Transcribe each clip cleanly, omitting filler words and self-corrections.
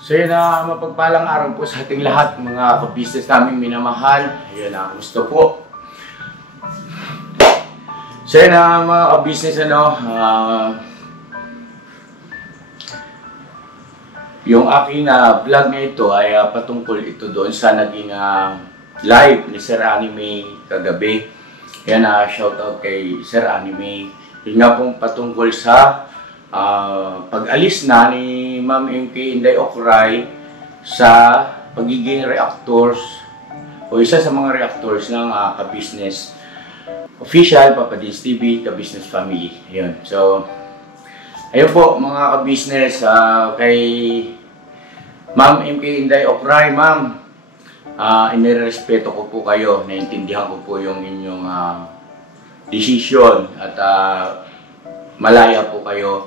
So yun na, mapagpalang araw po sa ating lahat, mga ka-business naming minamahal. Ayan na, gusto po. So yun na, mga ka-business, yung aking vlog na ito ay patungkol ito doon sa naging live ni Sir Anime kagabi. Ayan na, shoutout kay Sir Anime. Yun nga pong patungkol sa pag-alis na ni Ma'am MK Inday Ocray sa pagiging reactors o isa sa mga reactors ng ka-business official, Papa Dins TV, ka-business family. Ayun. So, ayun po mga ka-business, kay Ma'am MK Inday Ocray, Ma'am, inirespeto ko po kayo, naintindihan ko po yung inyong decision at malaya po kayo.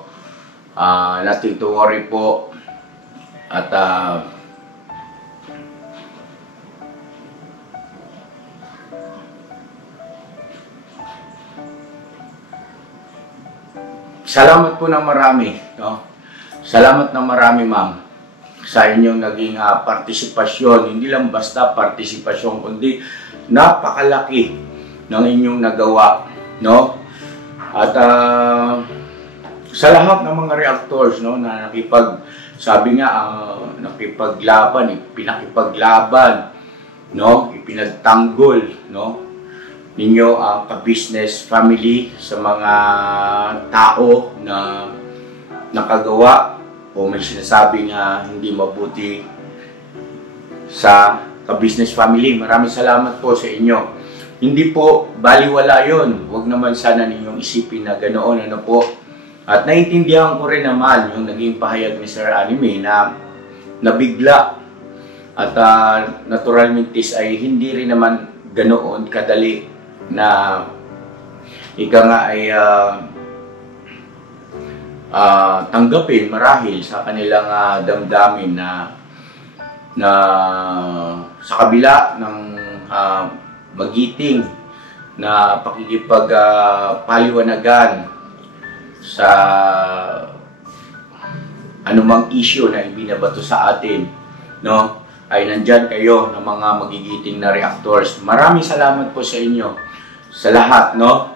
Nothing to worry po. At salamat po ng marami, no? Salamat ng marami, ma'am, sa inyong naging partisipasyon. Hindi lang basta partisipasyon, kundi napakalaki ng inyong nagawa, no? At sa lahat ng mga reactors, no, na sabi nga, nakipaglaban, pinakipaglaban, no, ipinagtanggol, no, ninyo ang ka-business family sa mga tao na nakagawa o may sinasabing hindi mabuti sa ka-business family. Maraming salamat po sa inyo. Hindi po baliwala yun. Huwag naman sana ninyong isipin na ganoon, ano po. At naintindihan ko rin naman yung naging pahayag ni Sir Anime na nabigla at naturalmente ay hindi rin naman ganoon kadali na ika nga ay tanggapin marahil sa kanilang damdamin na sa kabila ng magiting na pakikipagpaliwanagan sa anumang issue na ibinabato sa atin, no, ay nandyan kayo ng mga magigiting na reactors. Maraming salamat po sa inyo sa lahat, no.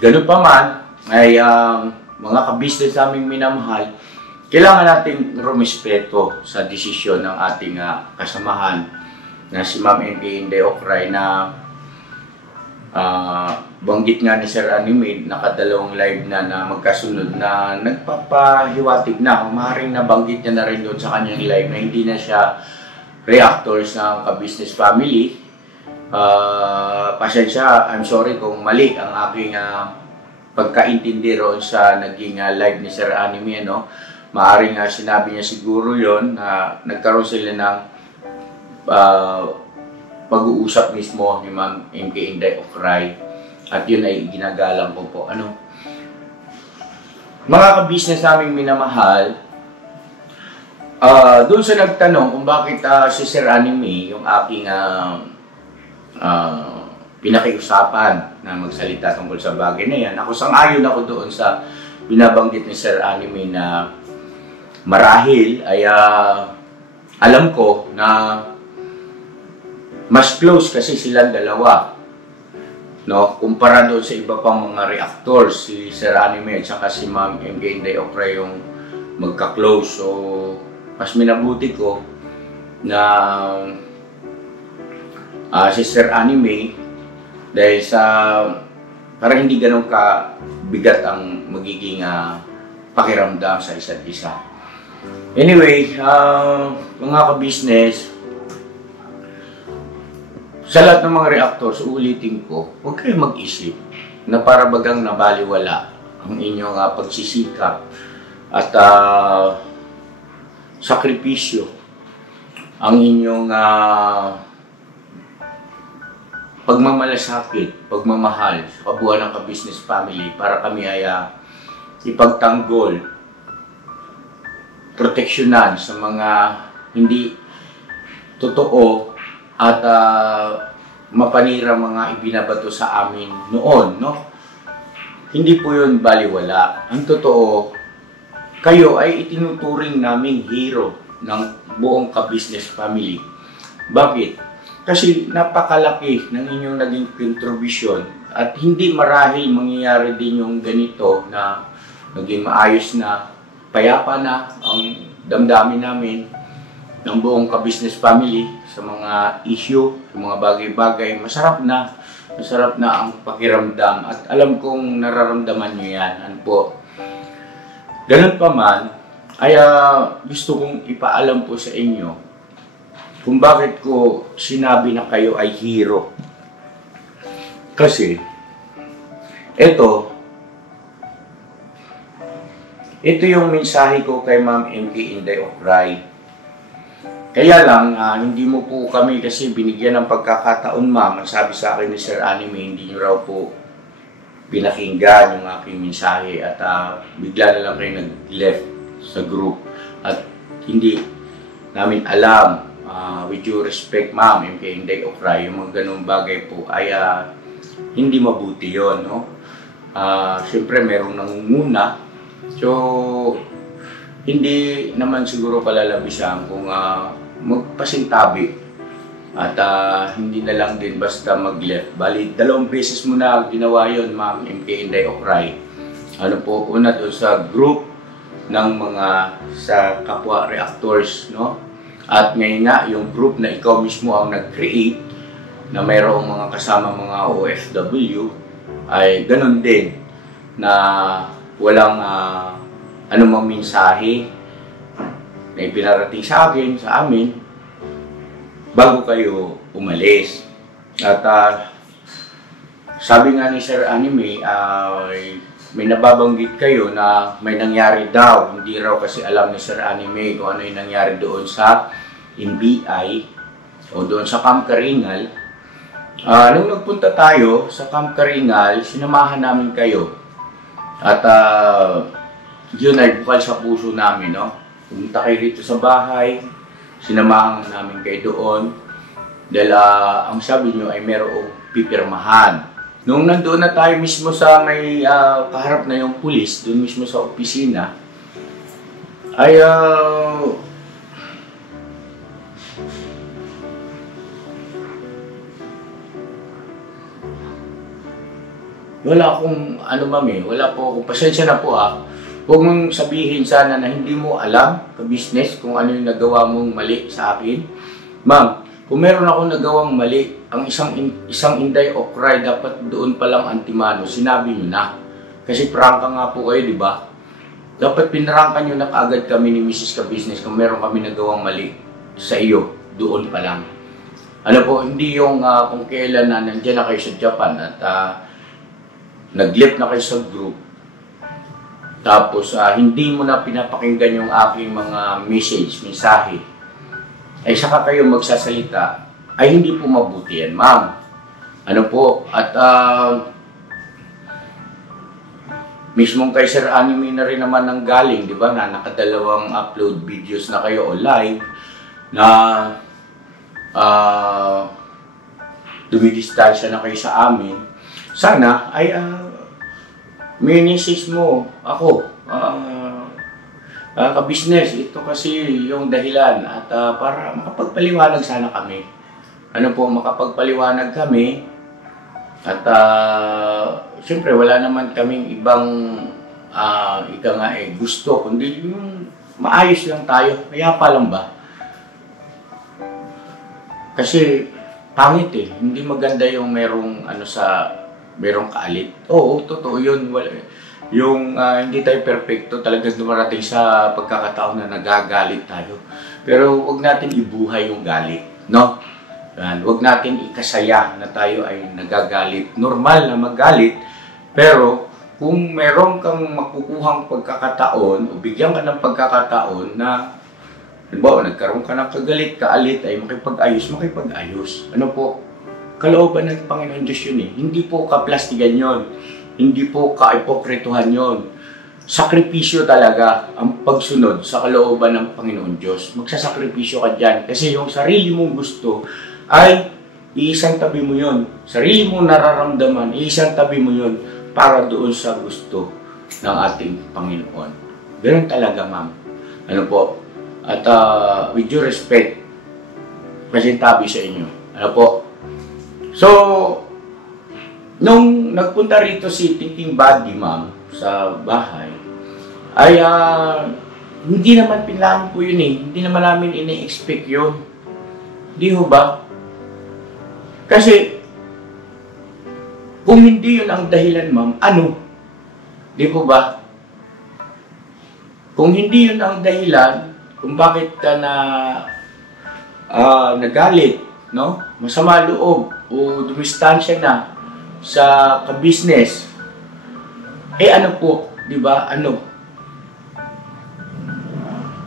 Ganun pa man ay mga ka-business naming minamahal, kailangan nating rumispeto sa desisyon ng ating kasamahan na si Ma'am MK Inday Ocray na banggit nga ni Sir Anime, nakadalawang live na magkasunod na nagpapahiwatig na, maaaring nabanggit niya na rin doon sa kanyang live na hindi na siya reactors ng ka-business family. Pasensya, I'm sorry kung mali ang aking pagkaintindi roon sa naging live ni Sir Anime, no? Maaaring sinabi niya siguro yon na nagkaroon sila ng pag-uusap mismo ni Ma'am MK Inday Ocray at yun ay ginagalang ko po. Mga ka-business naming minamahal, doon sa nagtanong kung bakit si Sir Anime yung aking pinakiusapan na magsalita tungkol sa bagay na yan, sang-ayon ako doon sa binabanggit ni Sir Anime na marahil ay alam ko na mas close kasi silang dalawa, no, kumpara doon sa iba pang mga reactors, si Sir Anime at saka si Ma'am MK Inday Ocray yung magka-close. So mas minabuti ko na si Sir Anime dahil sa parang hindi ganun ka bigat ang magiging pakiramdam sa isa't isa. Anyway, mga ka-business, sa lahat ng mga reactors, uulitin ko, huwag kayong mag-isip na para bagang nabaliwala ang inyong pagsisikap at sakripisyo, ang inyong pagmamalasakit, pagmamahal sa kabuuan ng ka-business family para kami ay ipagtanggol, proteksyonan sa mga hindi totoo at mapanira mga ibinabato sa amin noon, no? Hindi po yun baliwala. Ang totoo, kayo ay itinuturing naming hero ng buong ka-business family. Bakit? Kasi napakalaki ng inyong naging contribution at hindi marahil mangyayari din yung ganito na naging maayos na, payapa na ang damdamin namin ng buong ka-business family sa mga issue, sa mga bagay-bagay. Masarap na ang pakiramdam at alam kong nararamdaman nyo yan. Ano po? Ganun pa man, ay gusto kong ipaalam po sa inyo kung bakit ko sinabi na kayo ay hero. Kasi, ito yung mensahe ko kay Ma'am MK Inday Ocray. Kaya lang, hindi mo po kami kasi binigyan ng pagkakataon, ma'am. Ang sabi sa akin ni Sir Anime, hindi nyo raw po pinakinggan yung aking mensahe at bigla na lang kayo nag-left sa group at hindi namin alam. With due respect, ma'am, MK Inday Ocray, yung mga ganung bagay po ay hindi mabuti yon, no? Siyempre, merong nangunguna. So, hindi naman siguro palalabisan kung magpasintabi at hindi na lang din basta mag-left. Bali, 2 beses mo na ginawa yon, ma'am MK Inday Ocray. Ano po, una doon sa group ng mga sa kapwa reactors, no? At ngayon nga, yung group na ikaw mismo ang nag-create na mayroong mga kasama mga OFW ay ganun din na walang anumang mensahe na ipinarating sa akin, sa amin, bago kayo umalis. At sabi nga ni Sir Anime, may nababanggit kayo na may nangyari daw. Hindi raw kasi alam ni Sir Anime kung ano yung nangyari doon sa NBI o doon sa Camp Karingal. Nung nagpunta tayo sa Camp Karingal, sinamahan namin kayo. At yun ay bukal sa puso namin, no? Pumunta kayo rito sa bahay, sinamahan namin kayo doon. Dahil ang sabi nyo ay merong pipirmahan. Nung nandoon na tayo mismo sa may kaharap na yung pulis, doon mismo sa opisina, ay wala akong wala po akong, pasensya na po huwag mong sabihin sana na hindi mo alam ka-business kung ano yung nagawa mong mali sa akin. Ma'am, kung meron akong nagawang mali, ang isang Inday Ocray dapat doon pa lang antimano, sinabi nyo na. Kasi prangka nga po kayo, di ba? Dapat pinarangka nyo na kaagad kami ni Mrs. Ka-Business kung meron kami nagawang mali sa iyo, doon pa lang. Ano po, hindi yung kung kailan na nandiyan na kayo sa Japan at nag-left na kayo sa group. Tapos hindi mo na pinapakinggan yung aking mga mensahe. Ay saka kayo magsasalita, ay hindi po mabuti yan, ma'am. Ano po, at mismong kay Sir Anime na rin naman ang galing, di ba, na nakadalawang upload videos na kayo o live, na dumidistansya na kayo sa amin. Sana ay minisis mo ako, ka-business, ito kasi yung dahilan at para makapagpaliwanag sana kami. Ano po, makapagpaliwanag kami at siyempre wala naman kaming ibang gusto, kundi yung maayos lang tayo, kaya pa lang ba? Kasi pangit hindi maganda yung merong merong kaalit. Oo, totoo yun. Yung hindi tayo perfecto, talagang dumarating sa pagkakataon na nagagalit tayo. Pero huwag natin ibuhay yung galit, no? Huwag natin ikasaya na tayo ay nagagalit. Normal na magalit, pero kung meron kang makukuhang pagkakataon o bigyan ka ng pagkakataon na halimbawa, nagkaroon ka ng kaalit ay makipag-ayos. Ano po? Kalooban ng Panginoon Diyos yun Hindi po kaplastigan yun. Hindi po ka-ipokrituhan yun. Sakripisyo talaga ang pagsunod sa kalooban ng Panginoon Diyos. Magsasakripisyo ka dyan. Kasi yung sarili mong gusto ay iisang tabi mo yun. Sarili mong nararamdaman, iisang tabi mo yun para doon sa gusto ng ating Panginoon. Ganun talaga, ma'am. Ano po? At with due respect, pasintabi sa inyo. Ano po? So, nung nagpunta rito si Thinking Buddy, ma'am, sa bahay, ay hindi naman pinlaan po yun eh. Hindi naman namin ini-expect yun. Di ho ba? Kasi, kung hindi yun ang dahilan, ma'am, ano? Di po ba? Kung hindi yun ang dahilan, kung bakit ka nagalit, no? Masama loob, o dumistansya na sa ka-business, eh ano po? Di ba? Ano?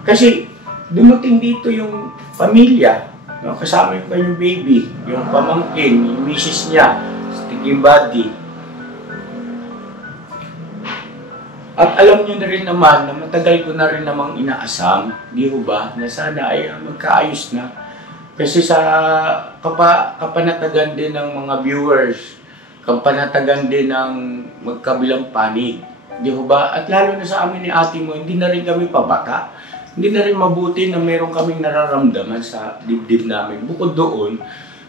Kasi, dumating dito yung pamilya, no? Kasama yung kanyang baby, yung pamangkin, yung misis niya, Thinking Buddy. At alam niyo na rin naman na matagal ko na rin namang inaasam, di ho ba, na sana ay magkaayos na. Kasi sa kapanatagan din ng mga viewers, kapanatagan din ng magkabilang panig, di ho ba? At lalo na sa amin ni ate mo, hindi na rin kami pabaka. Hindi na rin mabuti na meron kaming nararamdaman sa dibdib namin. Bukod doon,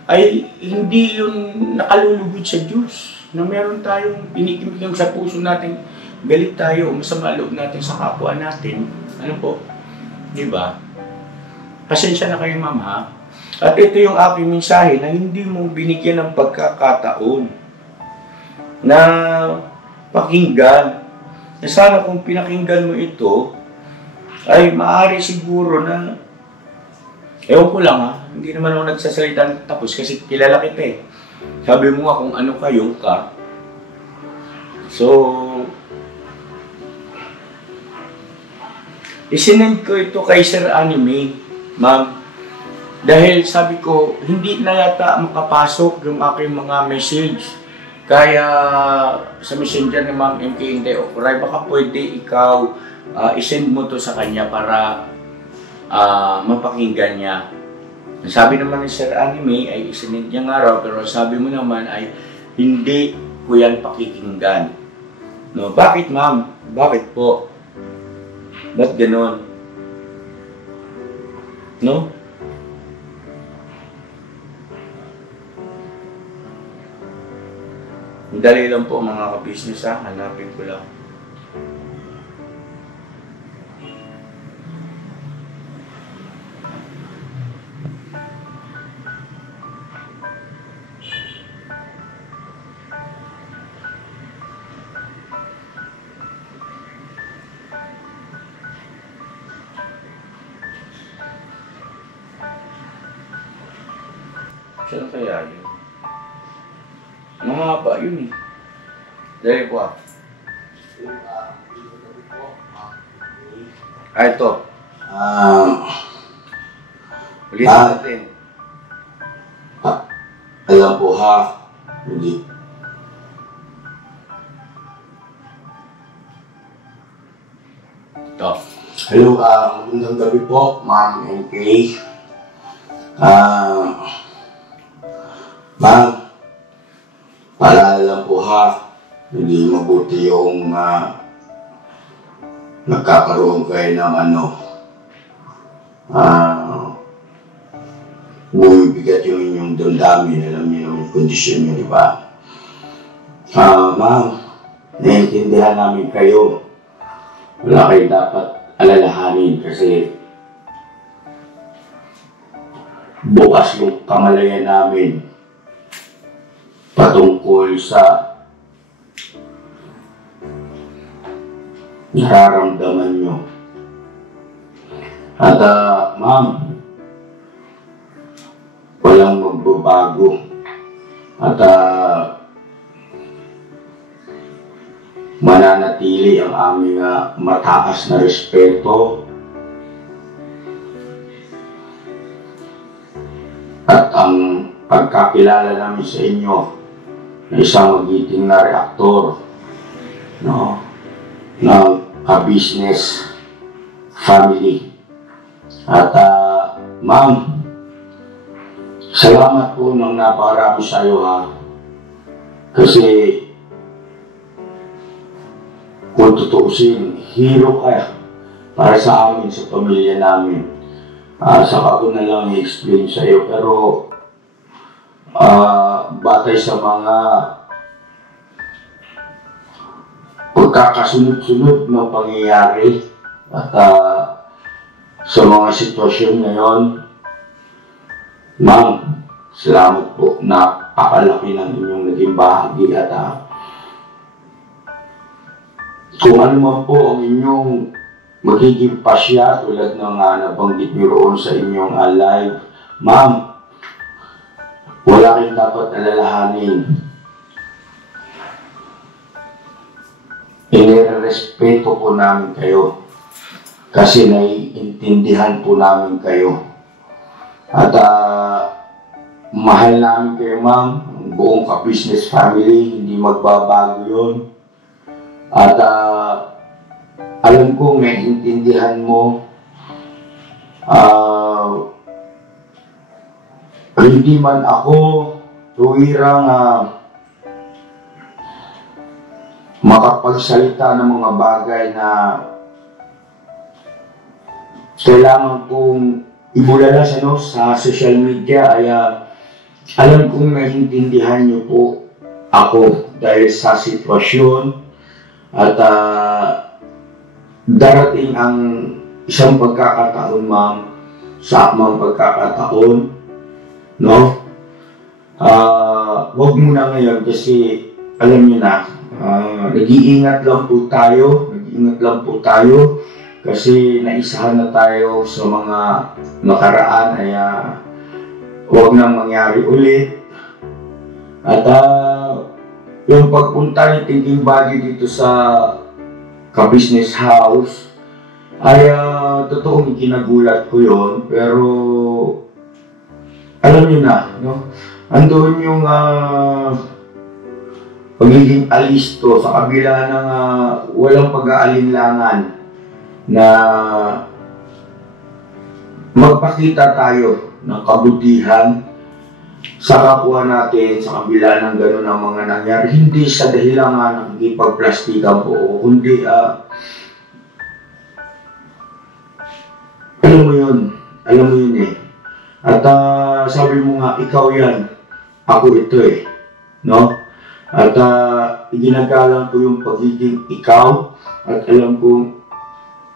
ay hindi yun nakalulugod sa Diyos. Na meron tayong pinikimkim sa puso natin, galit tayo, masama loob natin sa kapwa natin. Ano po? Diba? Pasensya na kayo, ma'am, ha? At ito yung aking mensahe na hindi mo binigyan ng pagkakataon na pakinggan. Na sana kung pinakinggan mo ito, ay maaari siguro na, ewan ko lang ha, hindi naman ako nagsasalita ng tapos kasi kilala kita eh. Sabi mo nga kung ano kayo ka. So, isinend ko ito kay Sir Anime, ma'am. Dahil sabi ko, hindi na yata makapasok yung aking mga message. Kaya sa messenger ni Ma'am MK hindi okuray, baka pwede ikaw isend mo to sa kanya para mapakinggan niya. Sabi naman ni Sir Anime ay isinend niya nga raw, pero sabi mo naman ay hindi ko yan pakikinggan. No, bakit ma'am? Bakit po? Ba't ganon? No? Dali lang po mga ka-business ha, hanapin ko lang. Saan kaya yun? Mahaba yun eh. Dahil po ah. Ito. Ulitin natin. Alam po ha. Hindi. Ito. Hello, magandang gabi po, Ma'am MK. Ma'am, paalala lang po ha, hindi mabuti yung nagkakaroon kayo ng bumibigat yung inyong damdamin, alam niyo naman yung kondisyon niyo, di ba? Ma'am, naiintindihan namin kayo. Wala kayo dapat alalahanin kasi bukas yung kamalayan namin patungkol sa nararamdaman nyo. At ma'am, walang magbabago. At mananatili ang aming mataas na respeto at ang pagkakilala namin sa inyo na isang magiting na reaktor, no, ng ka-business family. At ma'am, salamat po ng napakarami sa iyo ha. Kasi kung tutuusin, hero ka para sa amin, sa pamilya namin. Saka ko na lang i-explain sa iyo, pero batay sa mga pagkakasunod-sunod ng pangyayari at sa mga sitwasyon ngayon, ma'am, salamat po. Napakalaki ng inyong naging bahagi at kung ano man po ang inyong magiging pasya tulad ng nabanggit niyo roon sa inyong live, ma'am, wala kayong dapat alalahanin. Inirespeto po namin kayo kasi naiintindihan po namin kayo. At mahal namin kayo, ma'am, ang buong ka-business family, hindi magbabago yun. At alam kong naiintindihan mo, hindi man ako tuwirang makapagsalita ng mga bagay na kailangan kong ibulala sa social media, ay alam kong naiintindihan niyo po ako dahil sa sitwasyon at darating ang isang pagkakataon, ma'am, sa akmang pagkakataon, no? Wag muna ngayon kasi alam niyo na, nag-iingat lang po tayo kasi naisahan na tayo sa mga nakaraan, ay huwag nang mangyari ulit. At yung pagpunta ni Thinking Body dito sa ka-business house ay totoong ikinagulat ko yon, pero alam niyo na, no? Andoon yung pagiging alisto sa kabila ng walang pag-aalinlangan na magpakita tayo ng kabutihan sa kapwa natin sa kabila ng gano'n ang mga nangyari. Hindi sa dahilan nga nakikipagplastikan po, kundi alam mo yun eh. At sabi mo nga, ikaw yan, ako ito eh, no? At ginagalang ko yung pagiging ikaw at alam kong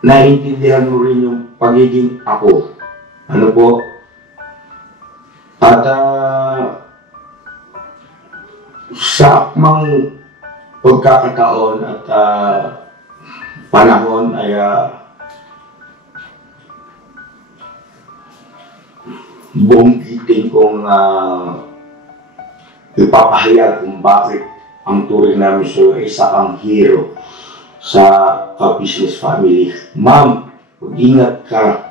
naiintindihan mo rin yung pagiging ako. Ano po? At sa akmang pagkakataon at panahon ay buong giting kong ipapahayag kung bakit ang turing namin sa isa kang hero sa ka-business family. Ma'am, mag-ingat ka.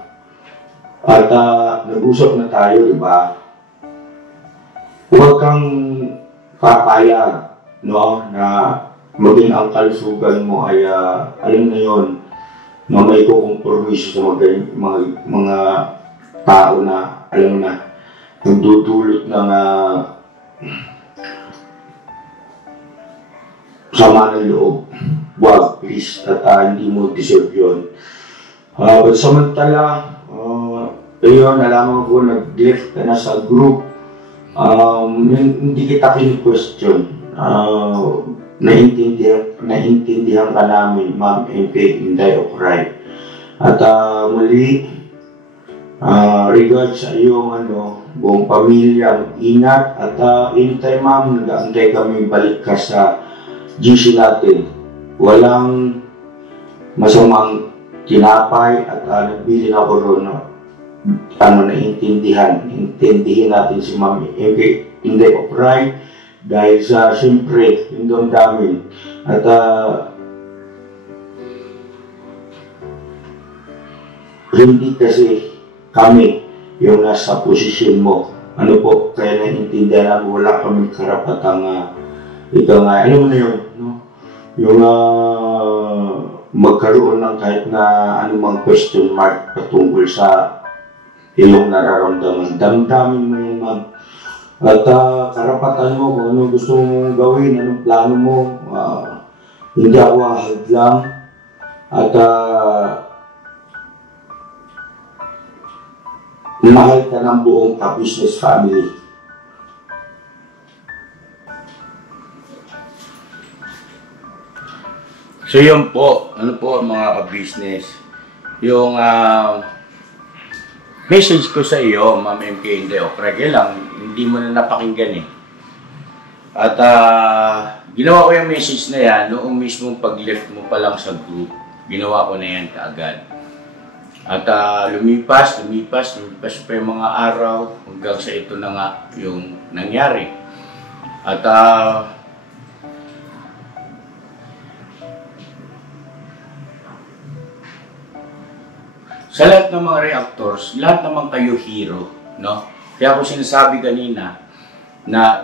At nag-usap na tayo, di ba? Huwag kang papayag, no, na maging ang kalusugan mo ay alam na yun, na may kukompromiso sa mga tao na alam na nagdudulot ng sama ng loob. Wag, please, at hindi mo deserve yun. But samantala, ayun, nalaman ko, nag-left ka na sa group. Hindi kita kini-question. Naintindihan ka namin, Ma'am MP Inday of Right. At muli, regards sa iyong buong pamilya, ingat. At anytime, ma'am, nag-aantay kami balik ka sa GC natin. Walang masamang tinapay at nagbili na ako ron. Intindihin natin si Ma'am MP Inday of Right dahil sa siyempre yung damdamin. At hindi kasi kami yung nasa posisyon mo. Ano po, kaya naiintindihan mo, wala kaming karapatang ikaw nga, alam mo na yun, no? Yung magkaroon ng kahit na anumang question mark patungkol sa iyong nararamdaman. Damdamin mo yun, ma'am. At karapatan mo kung ano gusto mong gawin, anong plano mo. Hindi ako ahad lang. At mahal ka ng buong ka-business family. So yun po, ano po mga ka-business, yung message ko sa iyo, Ma'am MK Inday Ocra, lang, hindi mo na napakinggan eh. At ginawa ko yung message na yan, noong mismong pag-left mo pa lang sa group, ginawa ko na yan kaagad. At lumipas pa yung mga araw, hanggang sa ito na nga yung nangyari. At sa lahat ng mga reactors, lahat naman kayo hero, no? Kaya ako sinasabi kanina na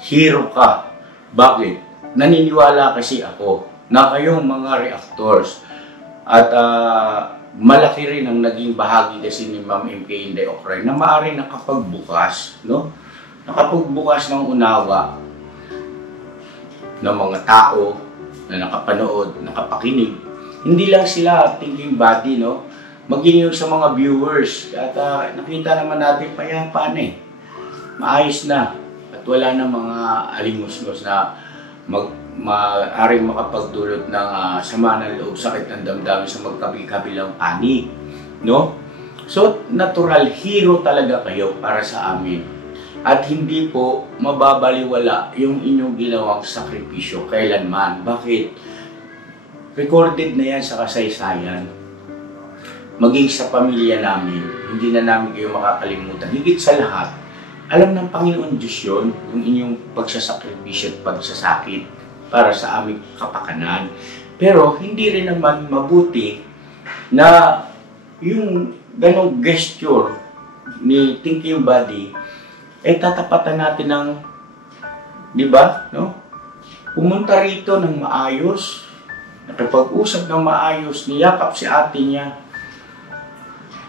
hero ka. Bakit? Naniniwala kasi ako na kayong mga reactors at malaki rin ang naging bahagi kasi ni Ma'am MK Inday Ocra na maaari nakapagbukas, no? Nakapagbukas ng unawa ng mga tao na nakapanood, nakapakinig. Hindi lang sila thinking body, no? Maging yung sa mga viewers. At nakita naman natin payapaan eh. Maayos na. At wala na mga alimos-mos na maaaring makapagdulot ng sama ng loob, sakit ng damdamin sa magkabi-kabilang panig. No? So, natural hero talaga kayo para sa amin. At hindi po mababaliwala yung inyong ginawang sakripisyo kailanman. Bakit? Recorded na yan sa kasaysayan. Maging sa pamilya namin, hindi na namin kayo makakalimutan. Higit sa lahat, alam ng Panginoon Diyos yun, yung inyong pagsasakripisyo at pagsasakit para sa aming kapakanan. Pero hindi rin naman mabuti na yung ganong gesture ni Thinking Body, tatapatan natin ng, di ba, no? Pumunta rito ng maayos, nakipag-usap ng maayos, niyakap si ate niya.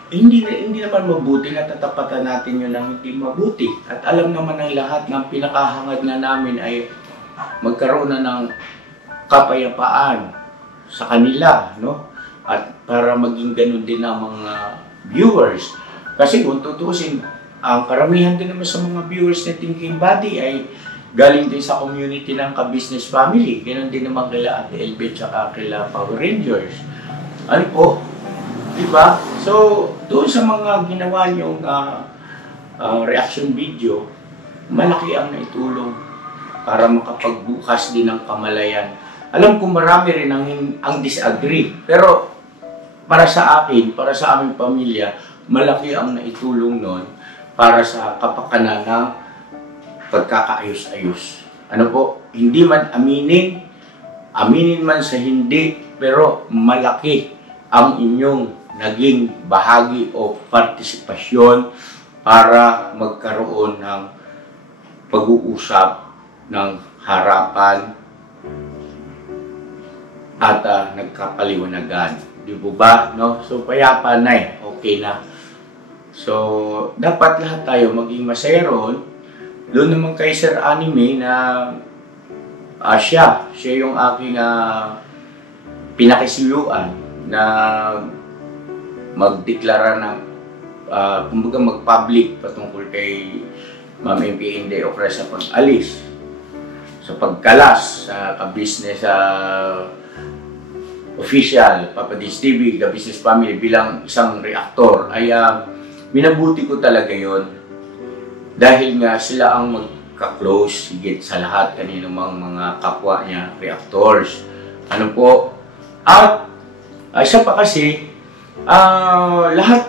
Hindi naman mabuti na tatapatan natin yun ng hindi mabuti. At alam naman ng lahat ng pinakahangad na namin ay magkaroon na ng kapayapaan sa kanila, no? At para maging ganun din ang mga viewers. Kasi kung tutusin, ang karamihan din naman sa mga viewers na Thinking Body ay galing din sa community ng ka-business family. Ganun din naman kila Ate Elbet at kila Power Rangers. Ano po? Diba? So, doon sa mga ginawa niyong reaction video, malaki ang naitulong para makapagbukas din ng kamalayan. Alam ko marami rin ang disagree, pero para sa akin, para sa aming pamilya, malaki ang naitulong nun para sa kapakanan ng pagkakaayos-ayos. Ano po? Hindi man aminin man sa hindi, pero malaki ang inyong naging bahagi o partisipasyon para magkaroon ng pag-uusap ng harapan at nagkapaliwanagan. Di po ba? No? So, payapa na eh. Okay na. So, dapat lahat tayo maging masaya roon. Doon naman kay Sir Anime na siya yung aking pinakisuyuan na magdeklara ng kumbaga mag-public patungkol kay Ma'am MK Inday Ocra sa pag-alis, sa pagkalas sa ka-business official, Papa Diz TV, ka-business family bilang isang reactor ay minabuti ko talaga yon dahil nga sila ang magka-close higit sa lahat kanino mang mga kapwa niya reactors. Ano po? At isa pa kasi lahat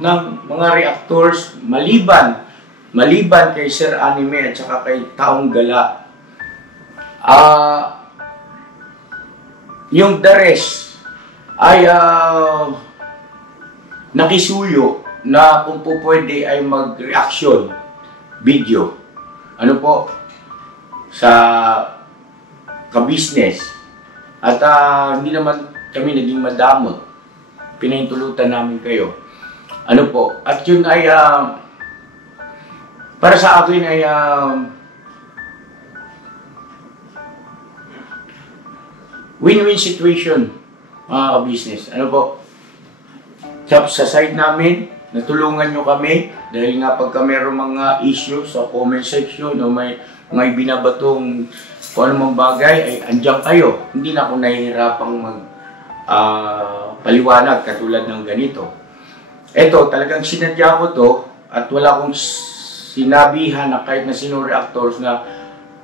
ng mga reactors maliban kay Sir Anime at saka kay Taong Gala, yung the rest ay nakisuyo na kung po pwede ay mag-reaction video. Ano po? Sa ka-business. At hindi naman kami naging madamot. Pinahintulutan namin kayo. Ano po? At yun ay, para sa akin ay, win-win situation, mga ka-business. Ano po? sa side namin, natulungan nyo kami. Dahil nga pagka meron mga issue sa comment section o may mga binabatong kung anumang bagay, ay andyan kayo. Hindi na ako nahihirapang paliwanag katulad ng ganito. Eto, talagang sinadya ko to at wala akong sinabihan na kahit na sino reactors na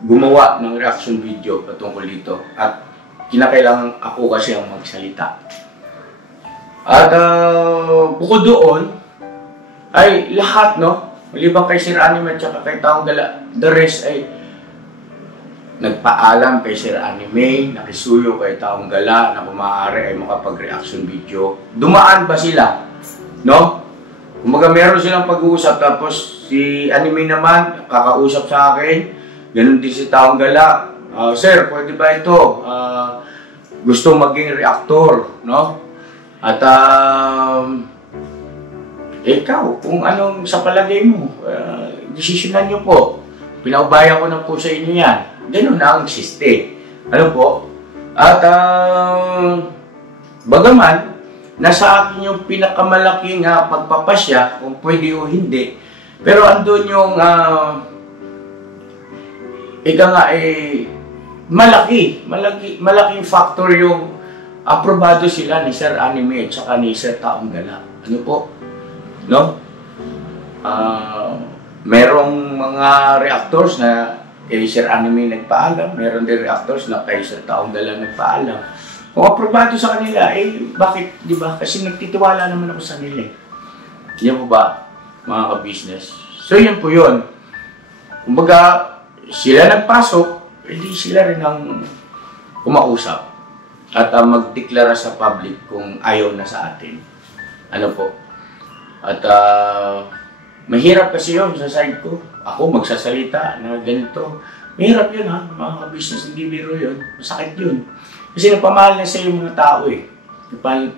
gumawa ng reaction video patungkol dito. At kinakailangan ako kasi ang magsalita. At bukod doon, ay lahat, no? Maliban kay Sir Anime at saka kay Taong Gala, the rest ay nagpaalam kay Sir Anime, nakisuyo kay Taong Gala na kung maaari ay makapag-reaction video. Dumaan ba sila? No? Kumbaga meron silang pag-uusap tapos si Anime naman kakausap sa akin. Ganun din si Taong Gala. Sir, pwede ba ito? Gusto maging reactor, no? At ikaw, kung anong sa palagay mo, desisyonan nyo po. Pinaubaya ko na po sa inyo yan. Ganun na ang existe. Ano po? At bagaman, nasa akin yung pinakamalaking pagpapasya, kung pwede o hindi. Pero andun yung, malaking factor yung aprobado sila ni Sir Anime at saka ni Sir Taong Gala. Ano po? No? Merong mga reactors na kay Sir Anime nagpaalam, meron din reactors na kay Sir Taong Gala nagpaalam. Kung aprobado sa kanila, bakit, di ba? Kasi nagtitiwala naman ako sa nila. Yan po ba, mga ka-business? So, yun po yun. Kumbaga, sila nagpasok, hindi sila rin ang kumausap at magdeklara sa public kung ayaw na sa atin. Ano po? At mahirap kasi yun sa side ko. Ako magsasalita na ganito. Mahirap yun mga ka-business, hindi biro yun. Masakit yun. Kasi napamahal na sa yung mga tao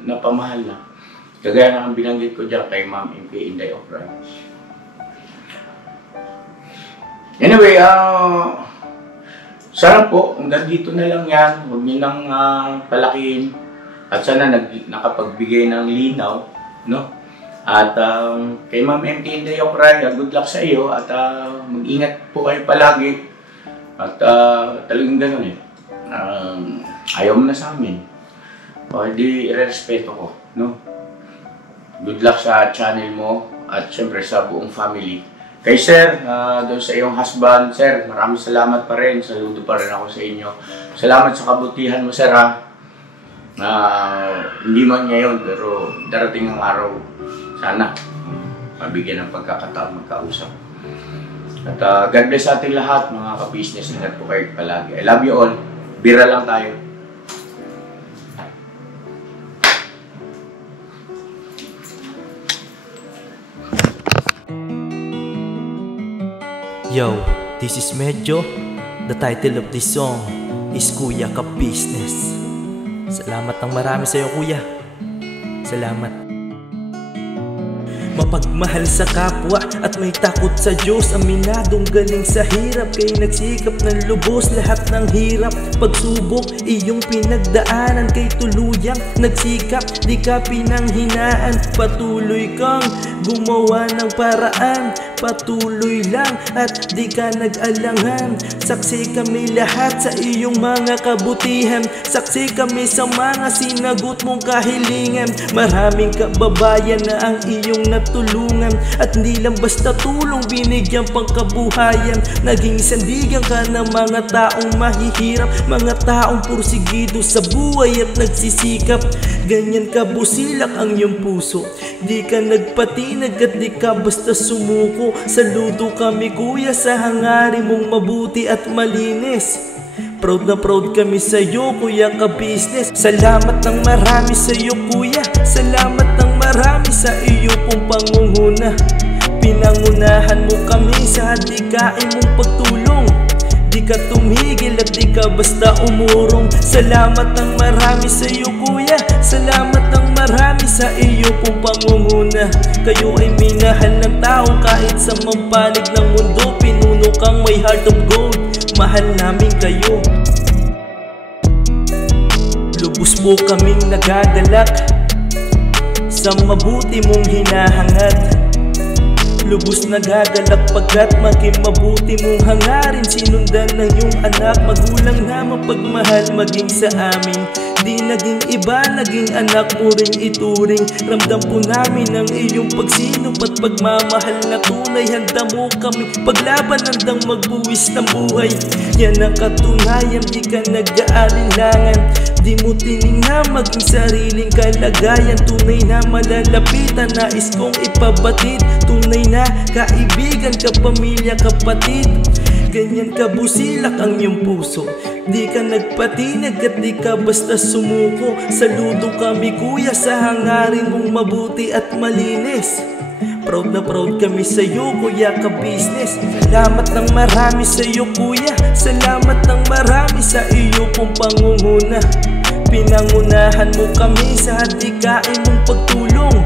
napamahal na. Kagaya na ang binanggit ko dyan kay Ma'am MP Inday Okray. Anyway, sana po, hanggang dito na lang yan. Huwag nyo nang palakihin. At sana nakapagbigay ng linaw, no? At kay Ma'am MP Inday Okray, good luck sa iyo. At mag-ingat po kayo palagi. At talagang ganun ayaw mo na sa amin. O, hindi irerespeto ko, no? Good luck sa channel mo. At syempre sa buong family. Kay Sir, doon sa iyong husband, Sir, maraming salamat pa rin. Saludo pa rin ako sa inyo. Salamat sa kabutihan mo, Sir, hindi man ngayon, pero darating ang araw, sana mabigyan ng pagkakataon magkausap. At God bless sa ating lahat, mga ka-business. Ingat po kayo palagi. I love you all. Bira lang tayo. Yo, this is Medyo. The title of this song is Kuya Ka Business. Salamat ng marami sa iyo, Kuya. Salamat. Mapagmahal sa kapwa at may takot sa Diyos. Aminadong galing sa hirap, kay nagsikap ng lubos. Lahat ng hirap, pagsubok, iyong pinagdaanan. Kay tuluyang nagsikap, di ka pinanghinaan. Patuloy kang gumawa ng paraan. Patuloy lang at di ka nag-alangan. Saksi kami lahat sa iyong mga kabutihan. Saksi kami sa mga sinagot mong kahilingan. Maraming kababayan na ang iyong natulungan. At hindi lang basta tulong, binigyan pang kabuhayan. Naging sandigan ka ng mga taong mahihirap. Mga taong pursigido sa buhay at nagsisikap. Ganyan ka busilak ang iyong puso. Di ka nagpatinag at di ka basta sumuko. Saludo kami, Kuya, sa hangarin mong mabuti at malinis. Proud na proud kami sa iyo, Kuya Ka Business. Salamat ng marami sa iyo, Kuya. Salamat ng marami sa iyo pong pangunguna. Pinangunahan mo kami sa hadikain mong pagtulong. Di ka tumigil at di ka basta umurong. Salamat ng marami sa iyo, Kuya. Salamat ng marami sa iyo pong pangunguna. Kayo ay minahal ng tao kahit sa mampanig ng mundo. Pinuno kang may heart of gold. Mahal namin kayo. Lubos po kaming nagagalak sa mabuti mong hinahangad. Lubos nagagalak pagkat maging mabuti mong hangarin. Sinundan ng iyong anak, magulang na mapagmahal maging sa amin. Di naging iba, naging anak mo rin ituring. Ramdam po namin ang iyong pagsinop at pagmamahal na tunay. Handa mo kami paglaban, handang magbuwis ng buhay. Yan ang katunayan, di ka nag-aalinlangan. Di mo tiningnan maging sariling kalagayan. Tunay na malalapitan, nais kong ipabatid. Tunay na kaibigan, kapamilya, kapatid. Ganyan ka busilak ang iyong puso. Di ka nagpatinag at di ka basta sumuko. Saludo kami kuya sa hangarin mong mabuti at malinis. Proud na proud kami sa'yo kuya ka business. Salamat ng marami sa'yo kuya. Salamat ng marami sa iyo pong pangunguna. Pinangunahan mo kami sa hadikain mong pagtulong.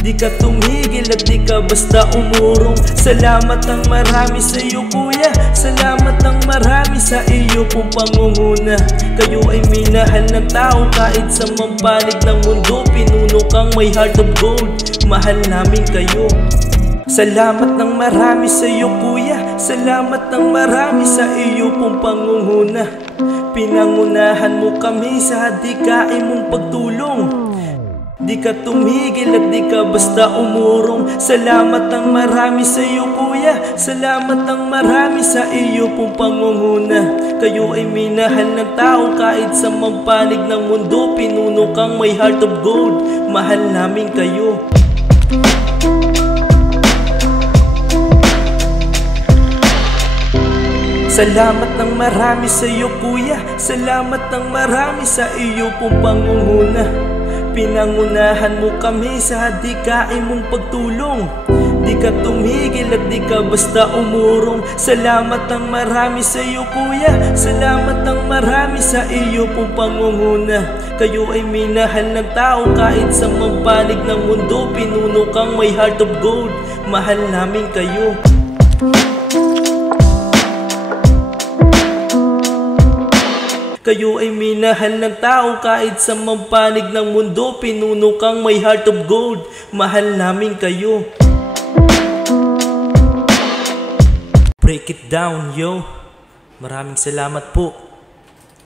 Di ka tumigil at di ka basta umurong. Salamat ng marami sa iyo kuya. Salamat ng marami sa iyo pong pangunguna. Kayo ay minahal ng tao kahit sa mampanig ng mundo. Pinuno kang may heart of gold, mahal namin kayo. Salamat ng marami sa iyo kuya. Salamat ng marami sa iyo pong pangunguna. Pinangunahan mo kami sa hadikain mong pagtulong. Di ka tumigil at di ka basta umurong. Salamat ng marami sa iyo kuya. Salamat ng marami sa iyo pong pangunguna. Kayo ay minahal ng tao kahit sa mampanig ng mundo. Pinuno kang may heart of gold, mahal namin kayo. Salamat ng marami sa iyo kuya. Salamat ng marami sa iyo pong pangunguna. Pinangunahan mo kami sa hadikain mong pagtulong. Di ka tumigil at di ka basta umurong. Salamat ng marami sa iyo kuya. Salamat ng marami sa iyo pong pangunguna. Kayo ay minahal ng tao kahit sa mampanig ng mundo. Pinuno kang may heart of gold, mahal namin kayo. Kayo ay minahal ng tao kahit sa mampanig ng mundo. Pinuno kang may heart of gold, mahal namin kayo. Break it down yo. Maraming salamat po.